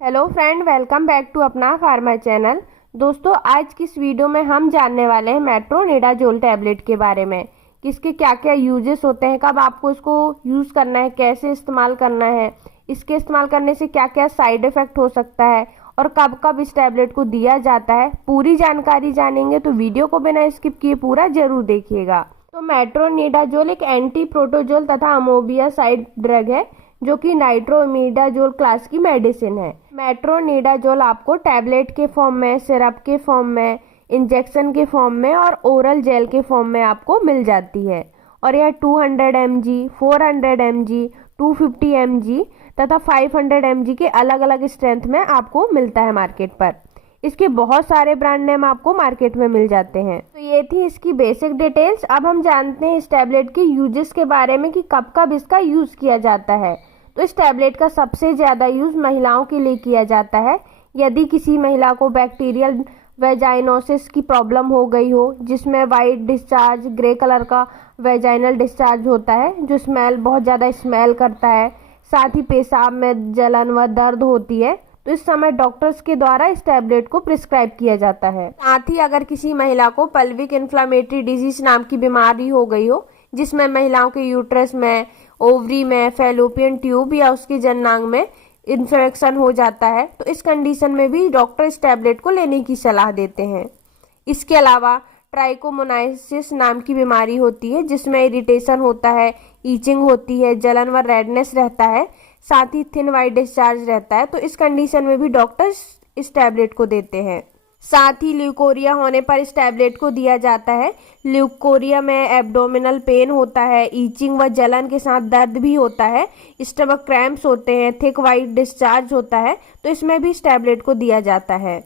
Hello friend, welcome back to अपना pharma channel. दोस्तों, आज की इस वीडियो में हम जानने वाले हैं मेट्रोनिडाजोल टैबलेट के बारे में कि इसके क्या क्या यूजेस होते हैं, कब आपको इसको यूज़ करना है, कैसे इस्तेमाल करना है, इसके इस्तेमाल करने से क्या क्या साइड इफ़ेक्ट हो सकता है और कब कब इस टैबलेट को दिया जाता है। पूरी जानकारी जानेंगे तो वीडियो को बिना स्किप किए पूरा जरूर देखिएगा। तो मेट्रोनिडाजोल एक एंटी प्रोटोजोल तथा अमोबियासाइड ड्रग है जो कि नाइट्रोमिडाजोल क्लास की मेडिसिन है। मेट्रोनिडाजोल आपको टैबलेट के फॉर्म में, सिरप के फॉर्म में, इंजेक्शन के फॉर्म में और ओरल जेल के फॉर्म में आपको मिल जाती है। और यह 200 mg, 400 mg, 250 mg तथा 500 mg के अलग अलग स्ट्रेंथ में आपको मिलता है मार्केट पर। इसके बहुत सारे ब्रांड नेम आपको मार्केट में मिल जाते हैं। तो ये थी इसकी बेसिक डिटेल्स। अब हम जानते हैं इस टैबलेट के यूजेस के बारे में कि कब कब इसका यूज किया जाता है। तो इस टैबलेट का सबसे ज़्यादा यूज महिलाओं के लिए किया जाता है। यदि किसी महिला को बैक्टीरियल वेजाइनोसिस की प्रॉब्लम हो गई हो, जिसमें वाइट डिस्चार्ज, ग्रे कलर का वेजाइनल डिस्चार्ज होता है जो स्मेल बहुत ज़्यादा स्मेल करता है, साथ ही पेशाब में जलन व दर्द होती है, तो इस समय डॉक्टर्स के द्वारा इस टैबलेट को प्रिस्क्राइब किया जाता है। साथ ही अगर किसी महिला को पल्विक इन्फ्लामेटरी डिजीज नाम की बीमारी हो गई हो, जिसमें महिलाओं के यूट्रस में, ओवरी में, फैलोपियन ट्यूब या उसके जननांग में इन्फेक्शन हो जाता है, तो इस कंडीशन में भी डॉक्टर इस टैबलेट को लेने की सलाह देते हैं। इसके अलावा ट्राइकोमोनाइसिस नाम की बीमारी होती है जिसमें इरिटेशन होता है, ईचिंग होती है, जलन व रेडनेस रहता है, साथ ही थिन वाइट डिस्चार्ज रहता है, तो इस कंडीशन में भी डॉक्टर्स इस टैबलेट को देते हैं। साथ ही ल्यूकोरिया होने पर इस टैबलेट को दिया जाता है। ल्यूकोरिया में एब्डोमिनल पेन होता है, ईचिंग व जलन के साथ दर्द भी होता है, स्टमक क्रैम्प्स होते हैं, थिक वाइट डिस्चार्ज होता है, तो इसमें भी इस टैबलेट को दिया जाता है।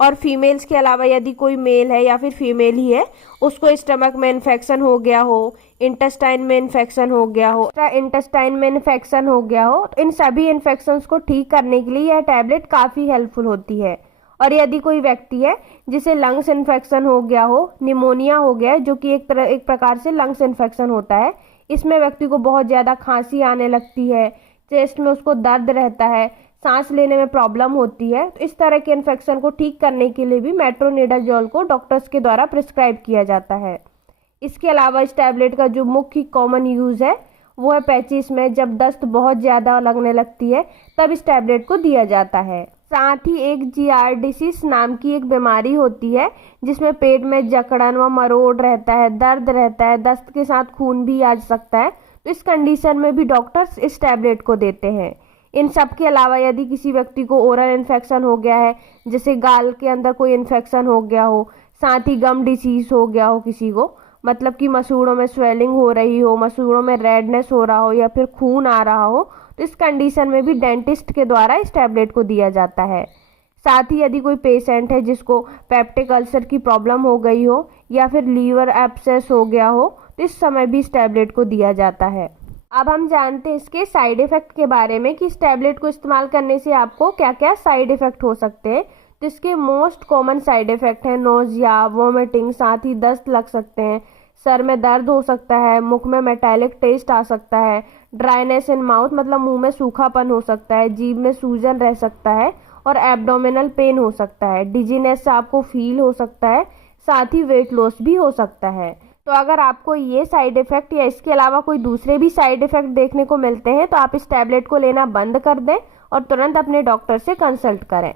और फीमेल्स के अलावा यदि कोई मेल है या फिर फीमेल ही है, उसको स्टमक में इन्फेक्शन हो गया हो, इंटेस्टाइन में इन्फेक्शन हो गया हो, इंटेस्टाइन में इन्फेक्शन हो गया हो, तो इन सभी इन्फेक्शंस को ठीक करने के लिए यह टैबलेट काफ़ी हेल्पफुल होती है। और यदि कोई व्यक्ति है जिसे लंग्स इन्फेक्शन हो गया हो, निमोनिया हो गया है, जो कि एक प्रकार से लंग्स इन्फेक्शन होता है, इसमें व्यक्ति को बहुत ज़्यादा खांसी आने लगती है, चेस्ट में उसको दर्द रहता है, सांस लेने में प्रॉब्लम होती है, तो इस तरह के इन्फेक्शन को ठीक करने के लिए भी मेट्रोनिडाजोल को डॉक्टर्स के द्वारा प्रिस्क्राइब किया जाता है। इसके अलावा इस टैबलेट का जो मुख्य कॉमन यूज़ है वो है पैचिस में, जब दस्त बहुत ज़्यादा लगने लगती है तब इस टैबलेट को दिया जाता है। साथ ही एक जियार्डिसिस नाम की एक बीमारी होती है जिसमें पेट में जकड़न व मरोड़ रहता है, दर्द रहता है, दस्त के साथ खून भी आ सकता है, तो इस कंडीशन में भी डॉक्टर्स इस टैबलेट को देते हैं। इन सब के अलावा यदि किसी व्यक्ति को ओरल इन्फेक्शन हो गया है, जैसे गाल के अंदर कोई इन्फेक्शन हो गया हो, साथ ही गम डिसीज हो गया हो किसी को, मतलब कि मसूड़ों में स्वेलिंग हो रही हो, मसूड़ों में रेडनेस हो रहा हो या फिर खून आ रहा हो, तो इस कंडीशन में भी डेंटिस्ट के द्वारा इस टैबलेट को दिया जाता है। साथ ही यदि कोई पेशेंट है जिसको पेप्टिक अल्सर की प्रॉब्लम हो गई हो या फिर लीवर एब्सेस हो गया हो, तो इस समय भी इस टैबलेट को दिया जाता है। अब हम जानते हैं इसके साइड इफ़ेक्ट के बारे में कि इस टैबलेट को इस्तेमाल करने से आपको क्या क्या साइड इफ़ेक्ट हो सकते हैं। तो इसके मोस्ट कॉमन साइड इफ़ेक्ट है नोजिया, वोमिटिंग, साथ ही दस्त लग सकते हैं, सर में दर्द हो सकता है, मुख में मेटालिक टेस्ट आ सकता है, ड्राइनेस इन माउथ मतलब मुंह में सूखापन हो सकता है, जीभ में सूजन रह सकता है और एब्डोमिनल पेन हो सकता है, डिजीनेस आपको फील हो सकता है, साथ ही वेट लॉस भी हो सकता है। तो अगर आपको ये साइड इफ़ेक्ट या इसके अलावा कोई दूसरे भी साइड इफ़ेक्ट देखने को मिलते हैं तो आप इस टैबलेट को लेना बंद कर दें और तुरंत अपने डॉक्टर से कंसल्ट करें।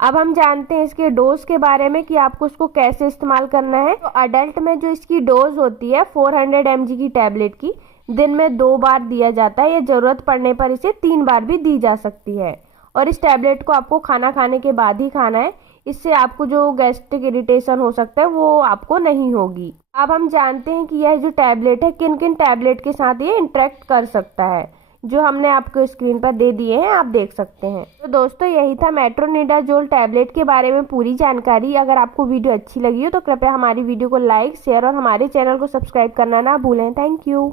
अब हम जानते हैं इसके डोज के बारे में कि आपको इसको कैसे इस्तेमाल करना है। तो अडल्ट में जो इसकी डोज होती है 400 mg की टैबलेट की, दिन में 2 बार दिया जाता है या ज़रूरत पड़ने पर इसे 3 बार भी दी जा सकती है। और इस टैबलेट को आपको खाना खाने के बाद ही खाना है, इससे आपको जो गैस्ट्रिक इरिटेशन हो सकता है वो आपको नहीं होगी। अब हम जानते हैं कि यह जो टैबलेट है किन किन टैबलेट के साथ ये इंटरेक्ट कर सकता है, जो हमने आपको स्क्रीन पर दे दिए हैं, आप देख सकते हैं। तो दोस्तों, यही था मेट्रोनिडाजोल टैबलेट के बारे में पूरी जानकारी। अगर आपको वीडियो अच्छी लगी हो तो कृपया हमारी वीडियो को लाइक, शेयर और हमारे चैनल को सब्सक्राइब करना ना भूलें। Thank you.